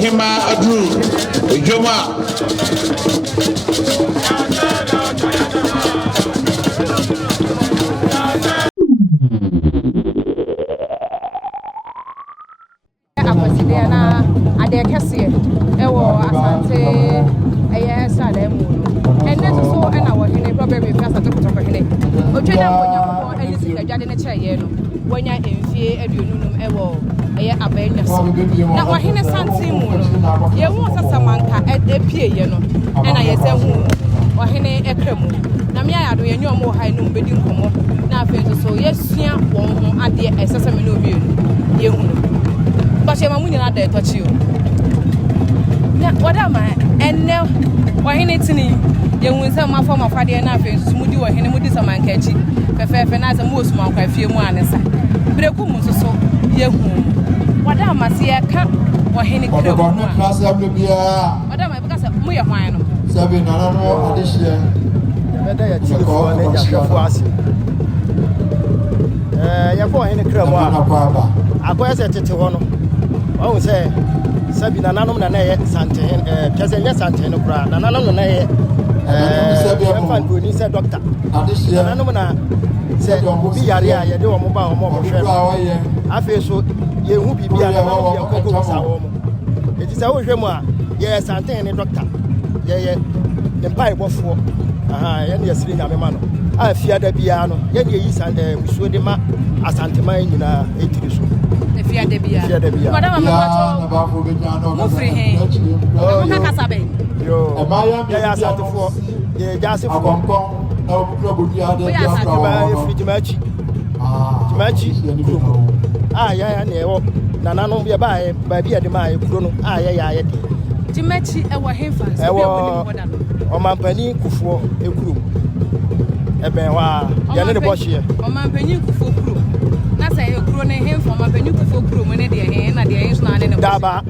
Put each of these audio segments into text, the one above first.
Hima Adu Joma Akwasidiana ade kese ewo asante eye salemu ene so na wo hene problem e fiasa to to hene otwena wonya ko elisi adwade ne kyeye no wonya emfie aduonunum ewo eye abanya so na wo hene santi mu no ye hu sasamanka epieye no na ye se hu wo hene ekremu na me ayado ye nyo mo ha no bedi nkomo na afi so ye sua won ho ade eseseme no omienu ye hu But you are not there to touch you. What am I? And now, why in it? You will sell my form of father and I feel smooth or any moody some man catchy. Fair as a most monk, I feel more answer. But a woman so, you what am I see? I can't or any class of the beer. What am I? Because of my wine. Sabine, I don't know this year. You're for any crab. I was at it one. I would say Sabina Nanum and Santin, Casania Santin, Nanum and I said, Doctor. Nanumana said, be area, you do a mobile more. I feel so you will be a cocoa. It is always more. Yes, Santin, doctor. Yeah, the pipe was for. And you're sitting at the man. I fear the piano, then you is and we saw the map as Santimine in a 80. Fear the beer. Madame, I'm free. I'm not Casabe. Yo, I asked for the gas of yeah, Nana, be a buy, baby at the my chrono. Yeah, Timachi, our infants, or my penny for a crew. A bear, you're the boss here. Or my penny for crew. Say a grown him from a penny for crew when they are at the age not in a daba.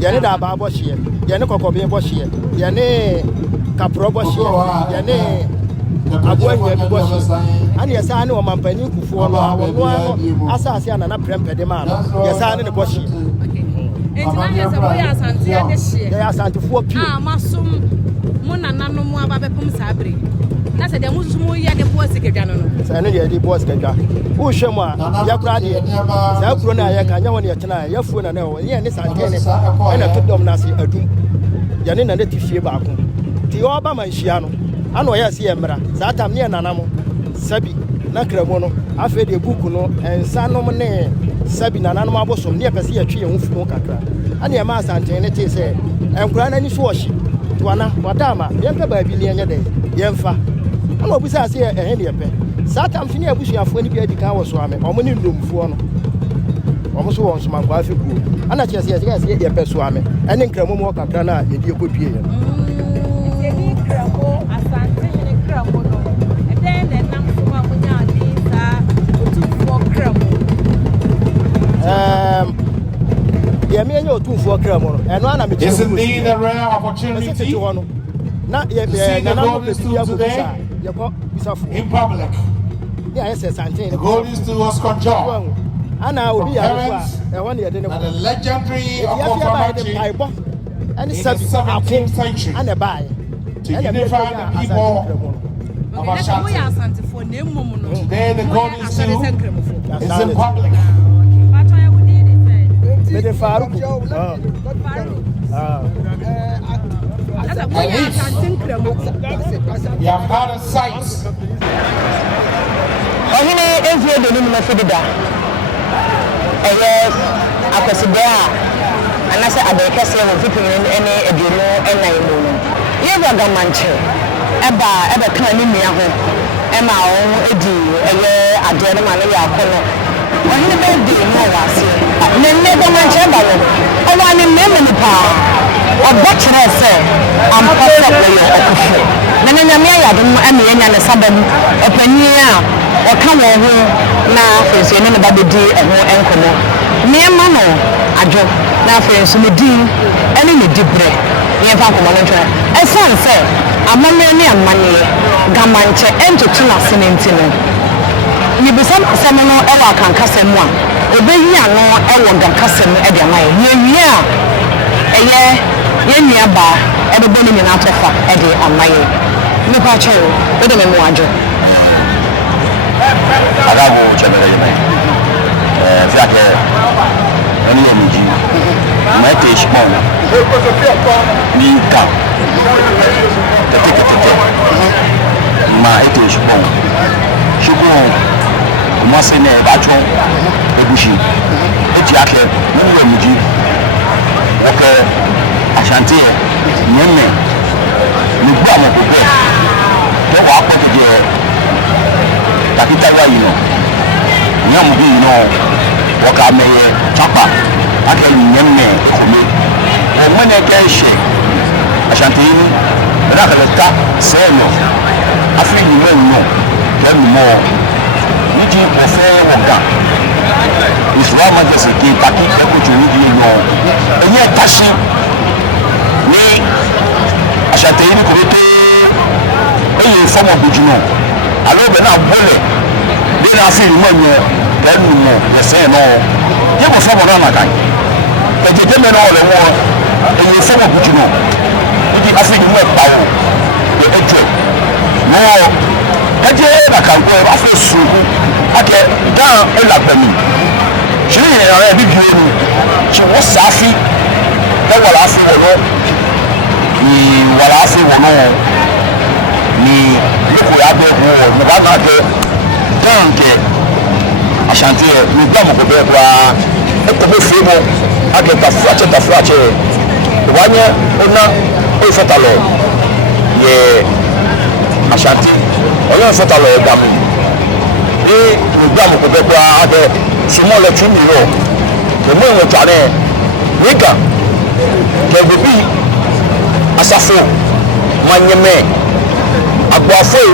Yanida boss here, Yanako being boss here, Yane Capro boss here, Yane Abuan boss. And yes, I know my penny for Assassin and a prempe demand. Yes, I know the boss here. They are sent to 4 people. Masum Mona Nano Mabapum Sabri. That's a Demusmu Yadi Bosigano. Sanity, the boss Gaga. Ushama, Yakradi, Zakrona, Yakanya, Yatana, Yafuna, and this antenna, and I took them Nasi Adu. Yanina let you see back. The Obama Shiano. I know yes, Yamra, Zatam near Nanamo, Sabi, Nakramono, Afe de Bukuno, and Sanomane, Sabi Nanama Bosom, near Passia tree and Fumokaka. And your mass antenna say, and Granny Swash, Tuana, Madama, Yanka by Billion day, Yemfa. I'm not besides here a henny a pen. Satam Finia Bush of when you be a cow swam, or money room for almost once my wife. And I just yes, a pet swam, and then Cramo Cacana, in your good year. Yeah, me and you 2 for Cramo, and one of it's indeed a rare opportunity. Not yet, the goal is to today in public. Yes, the goal is to Oscar John. And I will be the legendary Okomachi in the 17th century and a buy to unify the people of Ashanti. Today the goal is in public. You have had a sight. Every day, the Fidida. Yes, I was there. And I said, I don't care if you any eduno and I know. You have a manche. Ever climbing me at home. Emma, Eddie, a year, I dare Maria Colo. When the baby was here, never mentioned. I want to name in the power. Or what should I say? I'm perfectly official. Then I mean, and the suburb of a year or come over now for saying about the day and more uncle. Near Mano, I joke now for some deal, and in the deep bread. You have a monitor. As son said, I'm a man near money, Gamanche, and to Tuna Sinintino. You be some seminal ever can cuss him one. Obey ya no, I want them cussing at their mind. Yeah. ye nua ba e be boni ni na tofa e de amaye me pa chero e de me mo ajo agabo chebere yeme fiake eni emiji ma te shpon ni ka tete ma ete shpon shugo mo se ne ba chon egushi eti ake ni emiji woke Ashanti nyemme ni gba mo ko be to wa ko te je takita wa yi no nyam bi no woka meye chapa ake nyemme ko me o mene ke she Ashanti ni ra ka ta se no afi ni no ke mo ni ji ko fe woka Islam majesty ki taki e ko ju ni no enye tashi ni Ashanti ni ko te eyi fomo bujuno alo be na bole de na fi mo nye enu mo yese no ye mo fomo na kan e je me no le mo eyi fomo bujuno di afi ni mo pa wo de ejo no eje na kan ko afi suku ake da e la pemi shiri ye ara bi bi ni chi wo safi e wala afi wo no ni wala afi wo no ni loko ya be ho mo ba na ke tanke Ashanti ni ba mo ko be kwa e ko be fi mo ake ta frache wanye ona o fatalo ye Ashanti o yo fatalo e ga mo ni ba mo ko be kwa ade simo le tu mi ro ke mo mo tare nika ke bi asafo manyeme agboafo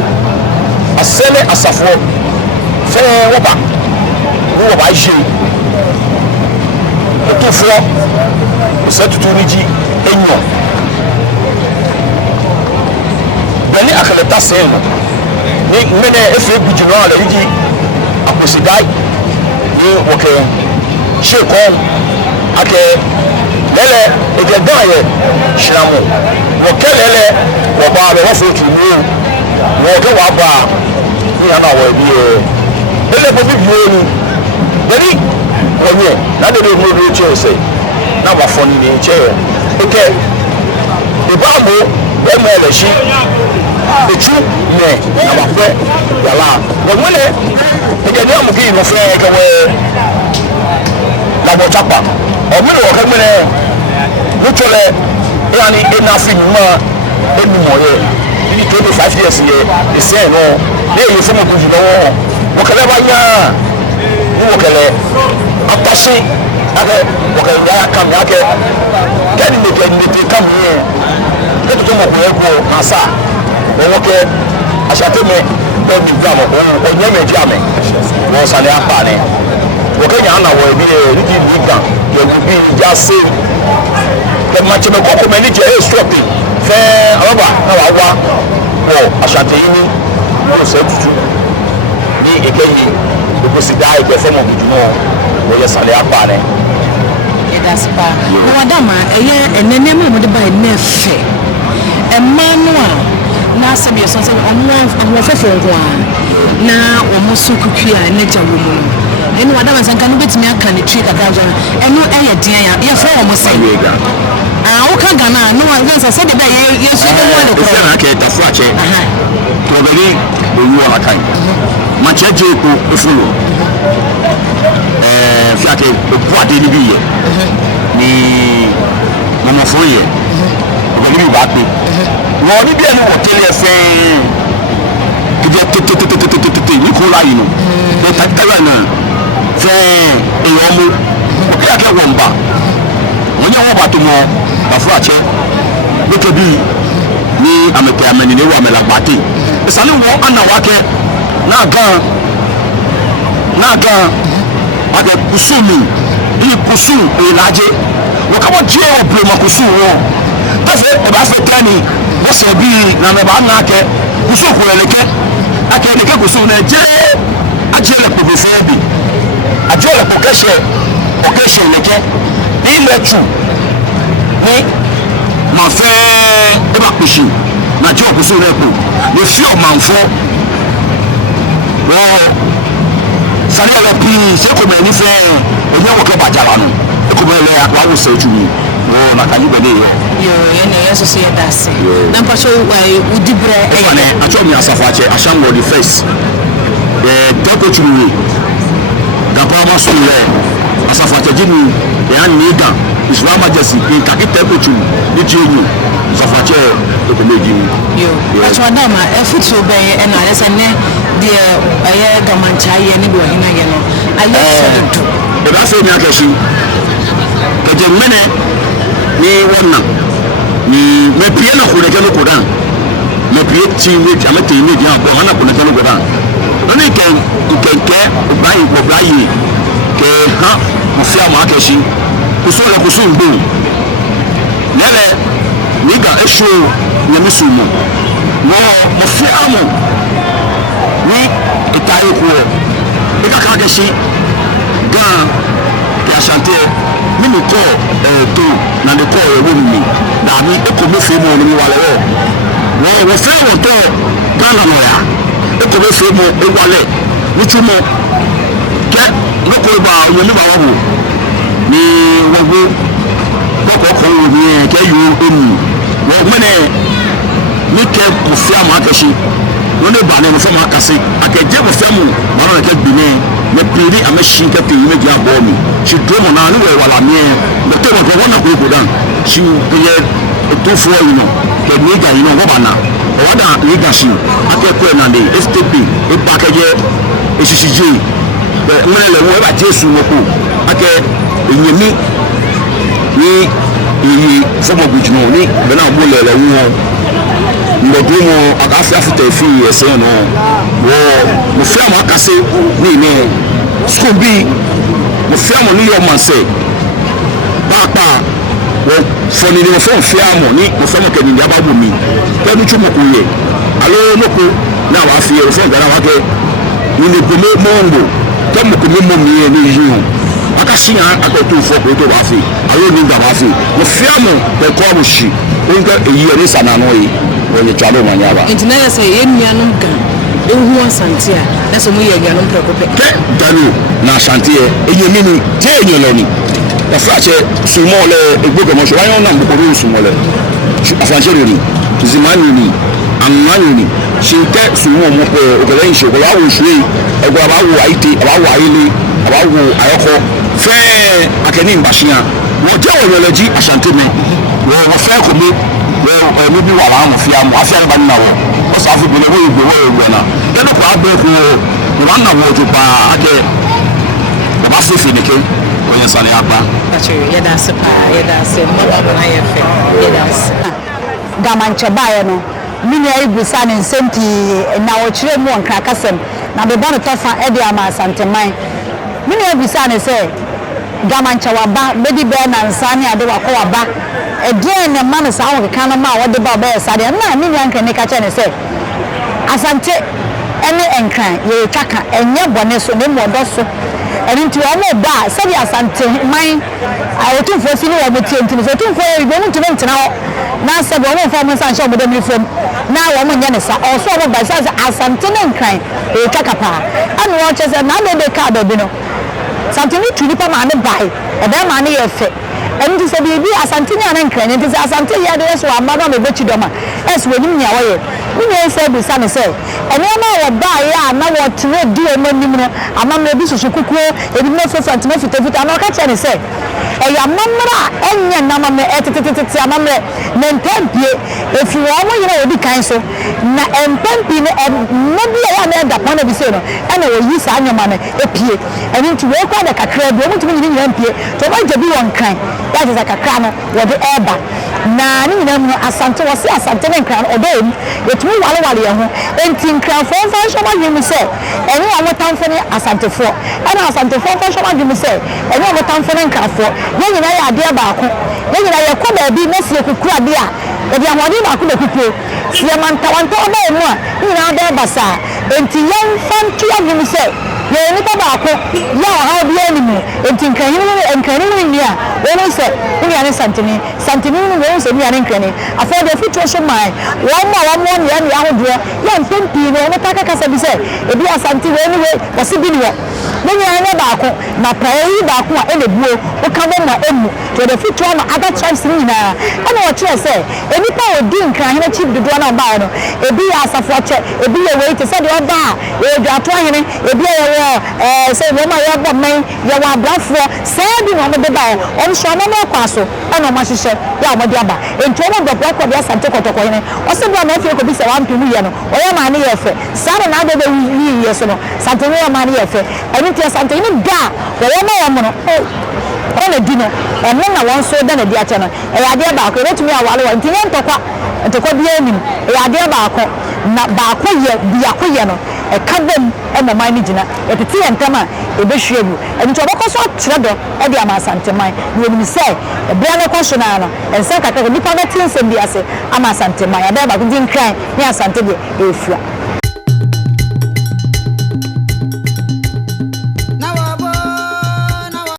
asene asafo fe woba wo ba je otofo se tuturiji enyo bani akaleta sema ni mene efe gujino ala yiji aposigai ni oke shekon ake lele ejedaye shiramu wokelele woba be wo fotu mu wo ke wa ba ni ana wo bi ele ko bi ni beri onye na de mo bi che se na wa foni ni che oke ibamu be mo le shi echu ne na wa fe yala wo mele eje amu ki no fe ke we la bo chapa o mi wo ke mele mutuale yani enough in ma enu moye ni 25 years ye the say no na you from go you know o kale ba nya ni o kale atashi ake o kale ya kam ya ke kani ni kam ni e to mo ko ego asa o ke Ashanti me be bi gamo o nya me jame wo sale apa ne o ke nya na wo bi ni di ga ye bi ja se the match me ko me ni je stop fe aba na wa o Ashanti ni o se tutu ni ekeyi o si dai ke fe mo bijumo o ye sale apa ne e da spa no adama eye enene ma mo de ba na fe e ma no a na asem ye so se o fefe nko a na o mo su kuku a na jawo mo enu adama sanka no betimi aka ne tri kaka zo enu eye den ya ye fe o mo se o ka gana no wa nsa se de ba ye su de mo de ko na ke ta frache to beri o yu ala kan ma cheje ko efulo fiake o boade ni bi ye ni mo fo ye o beri bi ba pe wo ni bi enu o tele fe kide ni ko la yi no o ta ta na fe e yo mo o kira ke wo mba wọ́n yẹ wọ́n bá tó mọ́ afúràchẹ́ lókè bíi ní amẹ̀tẹ̀ amẹ̀nìní wọ amẹ̀làgbàtì ìsàlẹ̀ wọ́n anáwákẹ́ náà gan adẹ kùsùn mi ní kùsùn ìlàjẹ́ wọ́n kábọ̀ jẹ́ ọ̀bùrọ̀ mọ̀ kùsùn wọn tẹ́fẹ̀ ẹ̀bá fẹ́ tẹ́ni bọ́sẹ̀ bíi nàmẹ̀bá náà kẹ́ kùsùn kù ẹ̀lẹ́kẹ́ akẹ́ ẹ̀lẹ́kẹ́ kùsùn náà jẹ́ ajẹ́lẹ̀pọ̀ bẹ̀fẹ́ bì ajẹ́lẹ̀pọ̀ kẹ́sẹ̀ ọ̀kẹ́sẹ̀ ẹ̀lẹ́kẹ́ ilẹ̀ tù ma fẹ́ ẹ bá pèsè na jẹ́ òkú sórí ẹ̀kọ́ lè fi ọ̀mànfọ́ wọ́n sáré ẹ̀rọ pii sẹ́kọ̀ọ́ mẹ́rin fẹ́ ẹ̀yẹ́ wọ́kẹ́ bàjá wa nù ẹ̀kọ́ mẹ́rin lẹ́yà wà wọ́n sẹ́ ẹ̀tù mi wọ́n nà kájú bẹ́ẹ̀ yẹ. yóò yẹn náà yẹ soso yẹ daase na mpàṣẹ wùdí brẹ ẹ fà ní àtúwọ̀ mi àsàfọ̀ àkyẹ aṣáwọ̀ the first tẹ́kọ̀ tù mí gàpá ọmọ sùn rẹ̀ àsàfọ̀ àkyẹ jí mi yẹn á nìyí gà ìṣúná májèsì nkàkí tẹ́kọ̀ tù ní tí èyí àsàfọ̀ àkyẹ ẹ̀kọ́ méjì mi. yóò àti wọn dàmà ẹfùtù bẹ́ẹ̀ ẹ̀ nà ẹ̀sẹ̀ ní deɛ ɛyɛ gamancha yɛ ne bi ɔhena yɛ no ayɛ sɔdodo ɛbɛ afei mi akɛhyi kɛgye mmene ne wɔna ne mapie na konɛkɛ no kodan mapie ti ne amete ne gyina bɔ hana konɛkɛ no kodan ɔne nkɛnkɛ ɔbrayi kɛ ha ɔfia ma akɛhyi kuso lɛ kuso mbo yɛlɛ ne ga ɛhyo nyame so mu mɔfia mo ni itaye ko e ka ka shi gan ya chante mini ko to na de ko e wonu mi na mi e ko mo fe mo ni wale wo fe wo to gan na ya e ko mo fe mo e wale ni chumo ke no ko ba o ni ba wo ni wo go ko ni ke yu enu wo mene ni ke ko fi ama ka shi wọ́n ní ìbànú ẹni fọ́ọ̀mù akásí akẹ́jẹ́ kò fẹ́ mu wọn náà kẹ́ gbìnì mẹ pèrè àmẹ́sí kẹ́tẹ́ yìí méjì àbọ̀ mi ṣì dúró mọ̀ náà níwọ̀ ẹ̀wà làmì ẹ̀ bẹ́tẹ̀ wọ́n wọ́n náà kó kó dàn ṣì yẹ ètò fún ẹ̀yìn náà kẹ́ nígbà yìí náà wọ́n bà nà ọ̀wọ́ dà nígbà ṣì akẹ́kọ̀ọ́ ẹ̀ náà dé stp ipa akẹ́jẹ́ esisi jẹ́ ẹ̀ mẹ́rẹ̀lẹ̀ wọn ẹ̀ bá jésù wọn kó akẹ́ ẹ̀yẹmí ní èyí fọ́ọ̀mù gbùjùmọ̀ ní bẹ́ẹ̀ náà mú lẹ̀lẹ̀ wọn mbọdúnmọ àkàfẹ afutẹ fi ẹsẹ nọ wọ mo fẹ àwọn akase ní ìní sukùl bíi mo fẹ àwọn ní yọọ mànsẹ pàápàá wọ fọni ni mo fẹ fẹ àwọn ní mo fẹ àwọn kẹni ní abáwọ mi kẹni tún mo kò yẹ alo lóko náà wàá fi ẹrọ fẹ ìgbàlá wa kẹ nínú gbòmé mọ́ngò kẹ mo kò mí mọ́ mi yẹ ní yíyí o akasi yàn akọ̀tò fọ kò tó wàá fi alo ní ìgbà wàá fi mo fẹ àwọn kẹkọ àwọn si ó ń kẹ èyí ẹni sànánú yìí wọ́n yẹ twalo ma nyaba. nti na yẹ sẹ yẹ nuanom gan ehu asante a na sọ mo yẹ ganom pẹpẹpẹ. kẹ dalo na asante yẹ eyi mi ni jẹ eyi lọ ni yàtọ̀ àkyẹ sùnmọ́ lẹ egbò gẹmọ̀ṣọ́ wáyé wọn nà mbọ̀kọ̀ bí sùnmọ́ lẹ afankyẹ lóni zima lóni anuma lóni ṣèǹkẹ sùnmọ́ mọ̀ pẹ̀ ọ̀gẹ̀dẹ̀ yìí ṣe ọ̀gẹ̀dẹ̀ awo ìṣúwé ẹ̀gbọ́n abawo ayíte abawo ayílé abawo ayọkọ fẹ́ẹ́ akẹ́ni ìbàṣẹ́yà wọ́n jẹ́ ọ̀yọ̀lẹ́jì asante mẹ́ wọ́n fẹ́ kò mí ẹ̀mí bí wàhálà àwọn fi àmọ́ afẹ́ àgbà nínú àwọ̀ wọ́n sọ àfihàn ìwé ìgbé wọ́n ìwé náà yẹ́nì kò abẹ́ kò wọ́n nà wọ́n tó pa akẹ́ ọba sí fìdíkẹ́ wọ́n yẹn sáré apá. yẹ́dá sí pa yẹ́dá sí mọ́tò náà yẹ fẹ́ yẹ́dá sí. gamankyɛ baeɛ no me nua ɛbusa ne nsɛm pii na wɔkyerɛ mu wɔ nkrakasɛm na mebɔ no tɔfa de ama asanteman me nua ɛbusa ne sɛ gamankyɛ waba bɛdi bɛɛ nansa ne ade wakɔ waba ɛdeɛn ne ma no saa wɔkeka no ma a wɔde ba ɔbɛyɛ sadeɛ na me nua nkra ne ka kyerɛ ne sɛ asante ɛne nkran yɛretwa ka ɛnyɛ bɔne so ne mu ɔdɔ so ɛno nti wɔn ba a sɛbi asanteman awɔtumfoɔ si ne wɔn mo tie ntumi sɛ ɔtumfoɔ yɛ ibi wɔn ntumi ntena hɔ na sɛbi wɔn mfa wɔn nsa nhyɛ wɔn dɛm fam na wɔn nyɛ ne sa ɔso wɔn ba sɛ asante ne nkran yɛretwa ka paa ɛna wɔn kyerɛ sɛ n'ano de kaa baabi no asante ne tu nipa maa ne bae ɛbɛn ne yɛ fɛ ɛno nti sɛ biribi asante ne ane nkran nti sɛ asante yɛ de so aba na ɔbɛkyi dɔm a ɛsɛ wɔn nim nea wɔyɛ ne nyɛ sɛ bisa ne sɛ ɛnneɛma a wɔbaeɛ a na wɔtena di wɔn anim no amammerɛ bi soso kukuo ebi mo fɛfɛ ntoma fitafita na ɔka kyerɛ ne sɛ ɛyɛ amammerɛ a ɛnyɛ namammerɛ ɛtetetete amammerɛ na mpɛmpie efi wɔn mo yɛrɛ wɔdi kan so na mpɛmpie no mma bi a yɛ ana ɛda pɔn na bi se no ɛna wɔyi saa nneɛma no epie ɛno nti wɔn kɔ ada kakra bi wɔn ntoma nyina mpie to wɔn agya bi wɔn kan yɛ ati sɛ kakra no wɔde ɛɛba na ne nyinaa mu asante wɔsi asante ne nkran ɔdɔ yɛ mu yɛtumi walewale yɛn ho nti nkranfoɔ nfa nhyɛ wɔn adwene mu sɛ ɛne wɔn tamfo ne asantefoɔ ɛna asantefoɔ nfa nhyɛ wɔn adwene mu sɛ ɛne wɔn tamfo ne nkranfoɔ yɛn nyinaa yɛ adeɛ baako yɛn nyinaa yɛ kɔ baabi na si ekukuru adeɛ a yɛde ahoɔden baako na kukuo si yɛ mantawanta ɔbɛn mu a ne nyinaa bɛɛ basa nti yɛn nfa nto adwene mu sɛ ye ni baba ko ya ha bi animu enti nkrani ni a wo se ni ane santini ni wo se ni ane nkrani afọ de fitro so mai wo mo ni ane ahodro ya mpempi no no taka kasa bi se ebi asanti we ni we wasi bi ni wo ni ane ba ko na prayi ba ko a elebuo o ka bo ma emu to de fitro no other tribes ni na ana wo kire se eni pa odi nkrani na chief dodo na ba no ebi asafo che ebi ye we te se de oba e dwato ahene ebi ye se wo ma ye bo men ye wa blafo se bi no mo de ba on so na mo kwa so ana mo hihye ya mo de aba enti o mo do kwa bia sante kotoko hene o se bia na afie ko bi se wa mpemu ye no o ye ma ne ye fe sare na de be wi ye so no sante ne ma ne ye fe eni tie sante ni ga wo ma ye mo no ona di no eno na won so da na di ache no e ya de ba ko retumi awale wa nti ye ntokwa bia nim e ya de ba ko na ba ko ye bia ko ye no e ka bem e mo man ni gina e tete ye ntama e be hwebu enti obako so kire do e de ama santeman ni eni se e bia no ko so na no e se ka ka nipa na tin se bi ase ama santeman ya de ba ko din kran ni asante de e fua